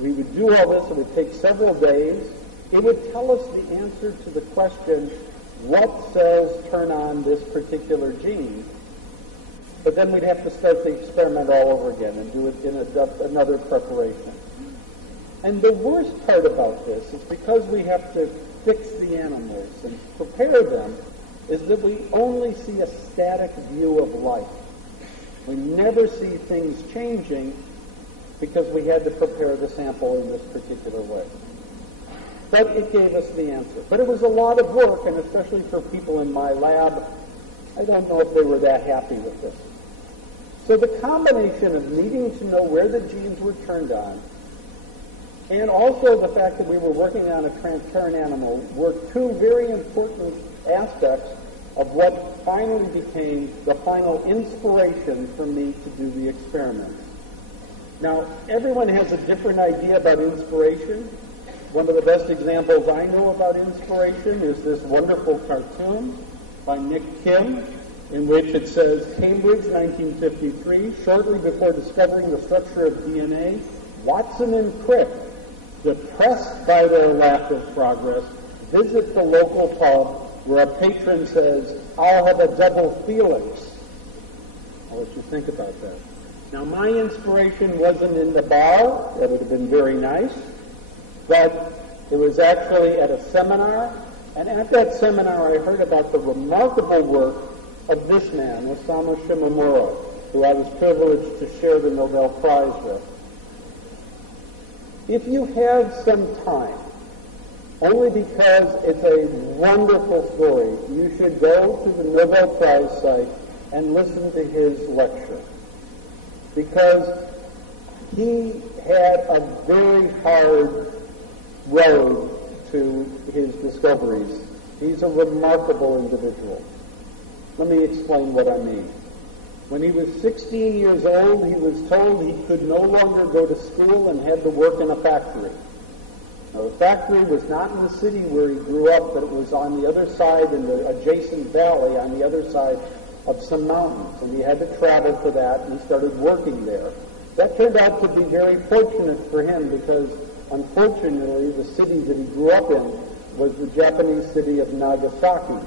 We would do all this. It would take several days. It would tell us the answer to the question, what cells turn on this particular gene? But then we'd have to start the experiment all over again and do it in another preparation. And the worst part about this is because we have to fix the animals and prepare them, is that we only see a static view of life. We never see things changing because we had to prepare the sample in this particular way. But it gave us the answer. But it was a lot of work, and especially for people in my lab, I don't know if they were that happy with this. So the combination of needing to know where the genes were turned on, and also the fact that we were working on a transparent animal, were two very important aspects of what finally became the final inspiration for me to do the experiments. Now, everyone has a different idea about inspiration. One of the best examples I know about inspiration is this wonderful cartoon by Nick Kim, in which it says, Cambridge, 1953, shortly before discovering the structure of DNA, Watson and Crick, depressed by their lack of progress, visit the local pub where a patron says, I'll have a double Felix. I'll let you think about that. Now, my inspiration wasn't in the bar. That would have been very nice. But it was actually at a seminar. And at that seminar, I heard about the remarkable work of this man, Osamu Shimomura, who I was privileged to share the Nobel Prize with. If you have some time, only because it's a wonderful story, you should go to the Nobel Prize site and listen to his lecture. Because he had a very hard road to his discoveries. He's a remarkable individual. Let me explain what I mean. When he was 16 years old, he was told he could no longer go to school and had to work in a factory. Now, the factory was not in the city where he grew up, but it was on the other side in the adjacent valley on the other side of some mountains, and he had to travel for that, and he started working there. That turned out to be very fortunate for him because, unfortunately, the city that he grew up in was the Japanese city of Nagasaki,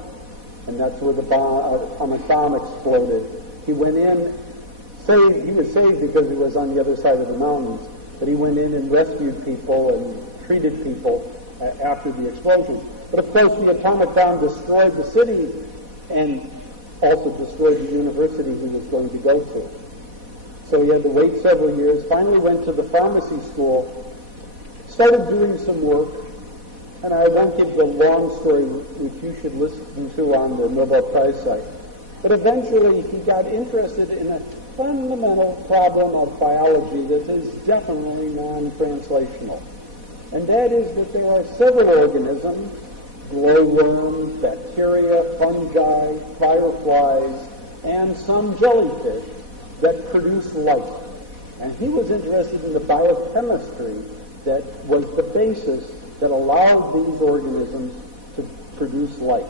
and that's where the atomic bomb exploded. He went in, he was saved because he was on the other side of the mountains, but he went in and rescued people and treated people after the explosion. But of course, the atomic bomb destroyed the city and also destroyed the university he was going to go to. So he had to wait several years, finally went to the pharmacy school, started doing some work, and I won't give the long story which you should listen to on the Nobel Prize site. But eventually he got interested in a fundamental problem of biology that is definitely non-translational. And that is that there are several organisms, glowworms, bacteria, fungi, fireflies, and some jellyfish that produce light. And he was interested in the biochemistry that was the basis that allowed these organisms to produce light.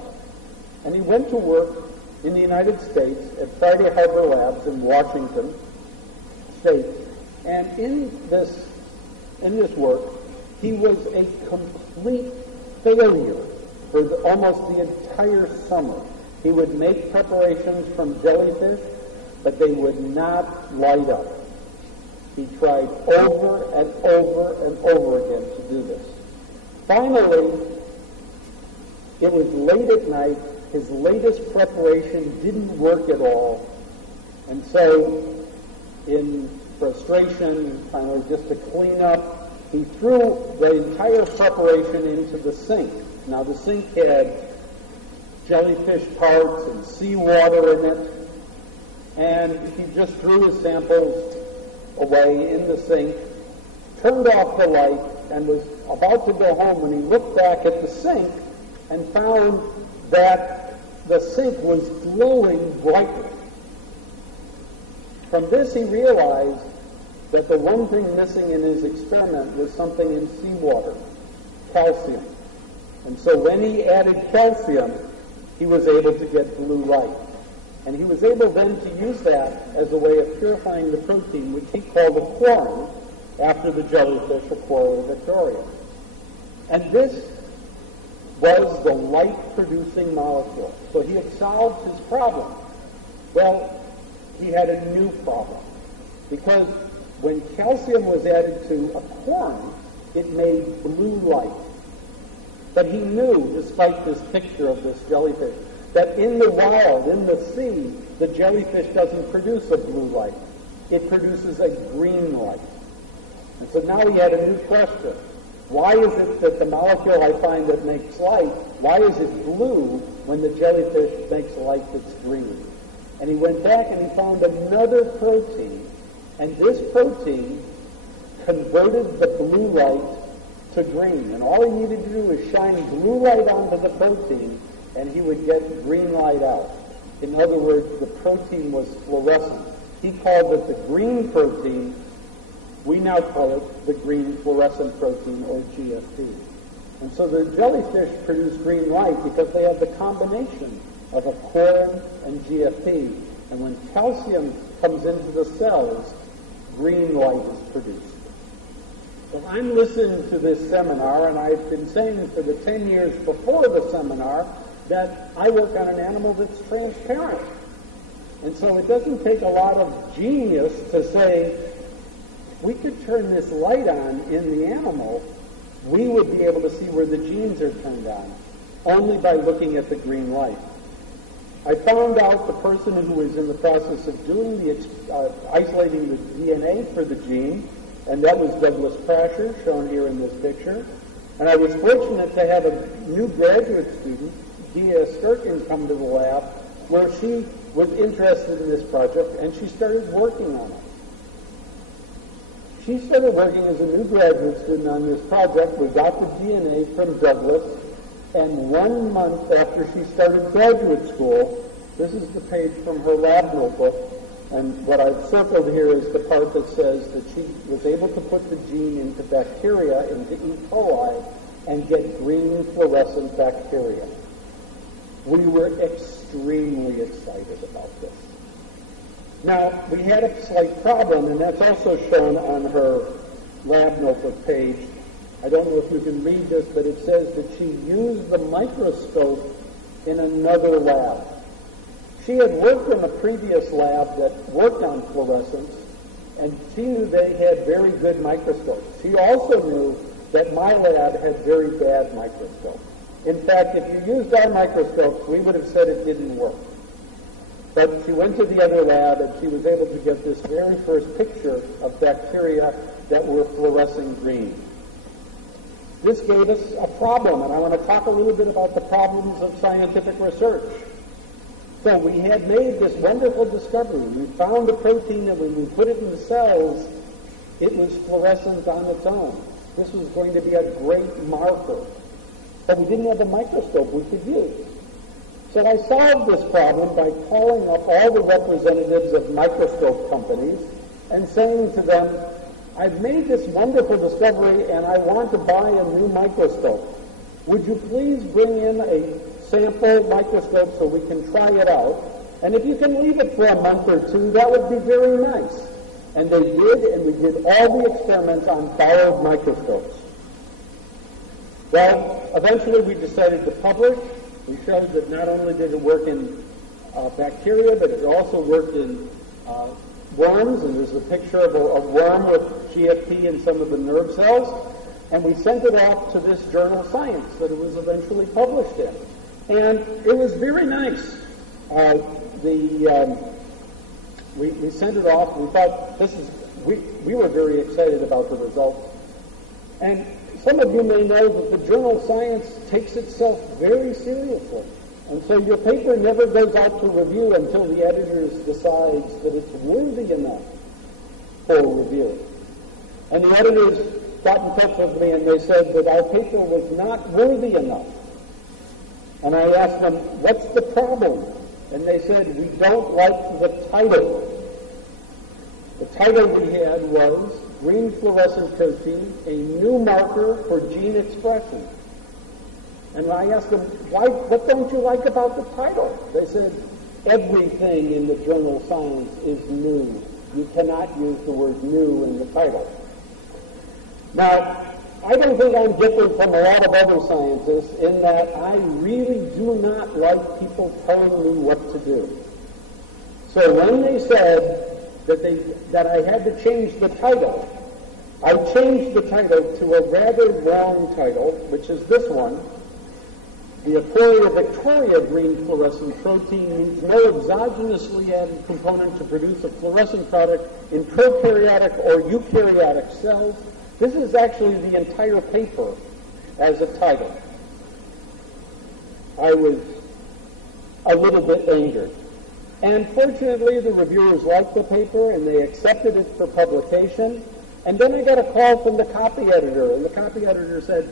And he went to work in the United States at Friday Harbor Labs in Washington State. And in this work, he was a complete failure for almost the entire summer. He would make preparations from jellyfish, but they would not light up. He tried over and over and over again to do this. Finally, it was late at night. His latest preparation didn't work at all. And so, in frustration, finally just to clean up, he threw the entire preparation into the sink. Now, the sink had jellyfish parts and seawater in it, and he just threw his samples away in the sink, turned off the light, and was about to go home when he looked back at the sink and found that the sink was glowing brightly. From this, he realized that the one thing missing in his experiment was something in seawater, calcium. And so when he added calcium, he was able to get blue light. And he was able then to use that as a way of purifying the protein, which he called a quorum, after the jellyfish Aquaria Victoria. And this was the light-producing molecule. So he had solved his problem. Well, he had a new problem, because when calcium was added to a corn, it made blue light. But he knew, despite this picture of this jellyfish, that in the wild, in the sea, the jellyfish doesn't produce a blue light. It produces a green light. And so now he had a new question. Why is it that the molecule I find that makes light, why is it blue when the jellyfish makes light that's green? And he went back and he found another protein, and this protein converted the blue light to green. And all he needed to do was shine blue light onto the protein, and he would get green light out. In other words, the protein was fluorescent. He called it the green protein. We now call it the green fluorescent protein, or GFP. And so the jellyfish produce green light because they have the combination of a corn and GFP. And when calcium comes into the cells, green light is produced. So I'm listening to this seminar, and I've been saying for the 10 years before the seminar that I work on an animal that's transparent. And so it doesn't take a lot of genius to say, if we could turn this light on in the animal, we would be able to see where the genes are turned on, only by looking at the green light. I found out the person who was in the process of doing the isolating the DNA for the gene, and that was Douglas Prasher, shown here in this picture. And I was fortunate to have a new graduate student, Dia Skirkin, come to the lab, where she was interested in this project, and she started working on it. She started working as a new graduate student on this project. We got the DNA from Douglas, and 1 month after she started graduate school, this is the page from her lab notebook, and what I've circled here is the part that says that she was able to put the gene into bacteria, into E. coli, and get green fluorescent bacteria. We were extremely excited about this. Now, we had a slight problem, and that's also shown on her lab notebook page. I don't know if you can read this, but it says that she used the microscope in another lab. She had worked in a previous lab that worked on fluorescence, and she knew they had very good microscopes. She also knew that my lab had very bad microscopes. In fact, if you used our microscopes, we would have said it didn't work. But she went to the other lab, and she was able to get this very first picture of bacteria that were fluorescing green. This gave us a problem, and I want to talk a little bit about the problems of scientific research. So we had made this wonderful discovery. We found a protein that when we put it in the cells, it was fluorescent on its own. This was going to be a great marker. But we didn't have a microscope we could use. So I solved this problem by calling up all the representatives of microscope companies and saying to them, I've made this wonderful discovery and I want to buy a new microscope. Would you please bring in a sample microscope so we can try it out? And if you can leave it for a month or two, that would be very nice. And they did, and we did all the experiments on borrowed microscopes. Well, eventually we decided to publish. We showed that not only did it work in bacteria, but it also worked in worms, and there's a picture of a worm with GFP in some of the nerve cells. And we sent it off to this journal, Science, that it was eventually published in. And it was very nice. We sent it off. We thought we were very excited about the results. And some of you may know that the journal Science takes itself very seriously. And so your paper never goes out to review until the editors decides that it's worthy enough for review. And the editors got in touch with me and they said that our paper was not worthy enough. And I asked them, what's the problem? And they said, we don't like the title. The title we had was Green Fluorescent Protein, a New Marker for Gene Expression. And I asked them, what don't you like about the title? They said, everything in the journal Science is new. You cannot use the word new in the title. Now, I don't think I'm different from a lot of other scientists in that I really do not like people telling me what to do. So when they said that I had to change the title, I changed the title to a rather long title, which is this one. The Aporia victoria green fluorescent protein needs no exogenously added component to produce a fluorescent product in prokaryotic or eukaryotic cells. This is actually the entire paper as a title. I was a little bit angered. And fortunately, the reviewers liked the paper and they accepted it for publication. And then I got a call from the copy editor, and the copy editor said,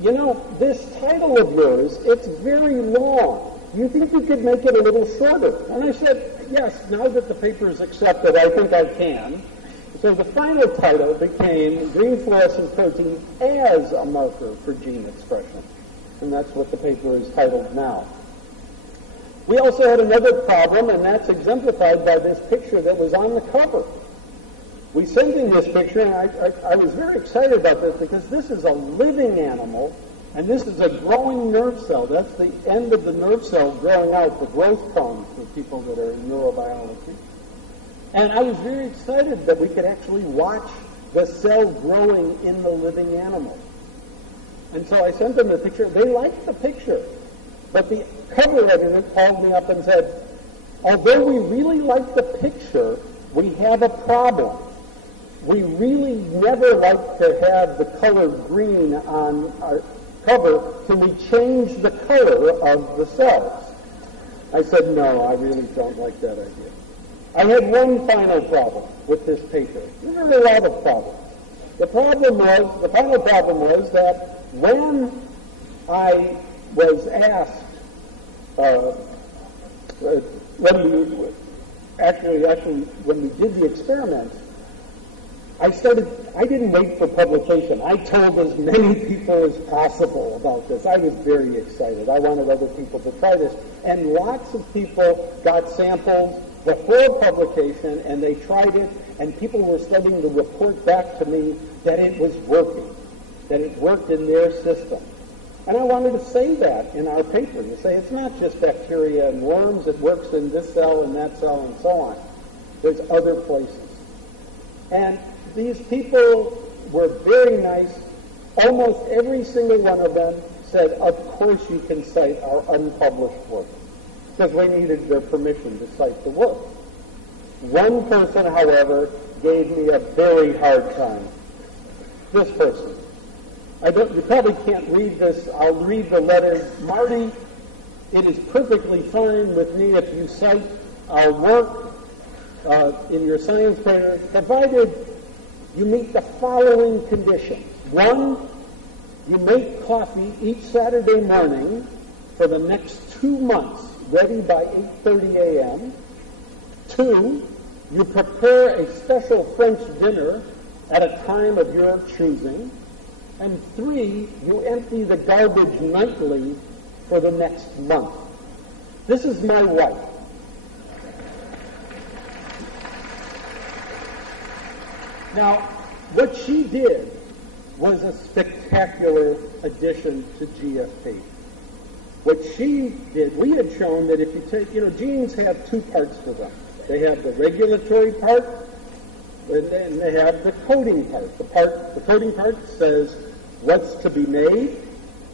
you know, this title of yours, it's very long. Do you think you could make it a little shorter? And I said, yes, now that the paper is accepted, I think I can. So the final title became Green Fluorescent Protein as a Marker for Gene Expression. And that's what the paper is titled now. We also had another problem, and that's exemplified by this picture that was on the cover. We sent in this picture, and I was very excited about this because this is a living animal, and this is a growing nerve cell. That's the end of the nerve cell growing out, the growth cones for people that are in neurobiology. And I was very excited that we could actually watch the cell growing in the living animal. And so I sent them the picture. They liked the picture, but the cover editor called me up and said, although we really like the picture, we have a problem. We really never like to have the color green on our cover. Can we change the color of the cells? I said, no, I really don't like that idea. I had one final problem with this paper. There were a lot of problems. The final problem was that when I was asked, when we did the experiments, I didn't wait for publication. I told as many people as possible about this. I was very excited. I wanted other people to try this. And lots of people got samples before publication, and they tried it, and people were starting to report back to me that it was working, that it worked in their system. And I wanted to say that in our paper, to say it's not just bacteria and worms, it works in this cell and that cell and so on. There's other places. And these people were very nice. Almost every single one of them said, of course you can cite our unpublished work, because we needed their permission to cite the work. One person, however, gave me a very hard time. This person. You probably can't read this. I'll read the letter. Marty, it is perfectly fine with me if you cite our work in your science paper, provided you meet the following conditions. 1, you make coffee each Saturday morning for the next 2 months, ready by 8:30 a.m. 2, you prepare a special French dinner at a time of your choosing. And 3, you empty the garbage nightly for the next month. This is my wife. Now, what she did was a spectacular addition to GFP. What she did, we had shown that if you take, genes have 2 parts to them. They have the regulatory part, and they have the coding part. The coding part says what's to be made,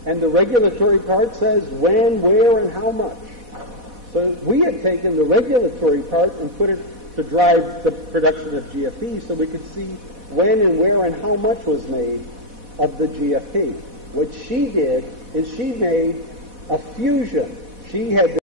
and the regulatory part says when, where, and how much. So we had taken the regulatory part and put it to drive the production of GFP so we could see when and where and how much was made of the GFP. What she did is she made a fusion. She had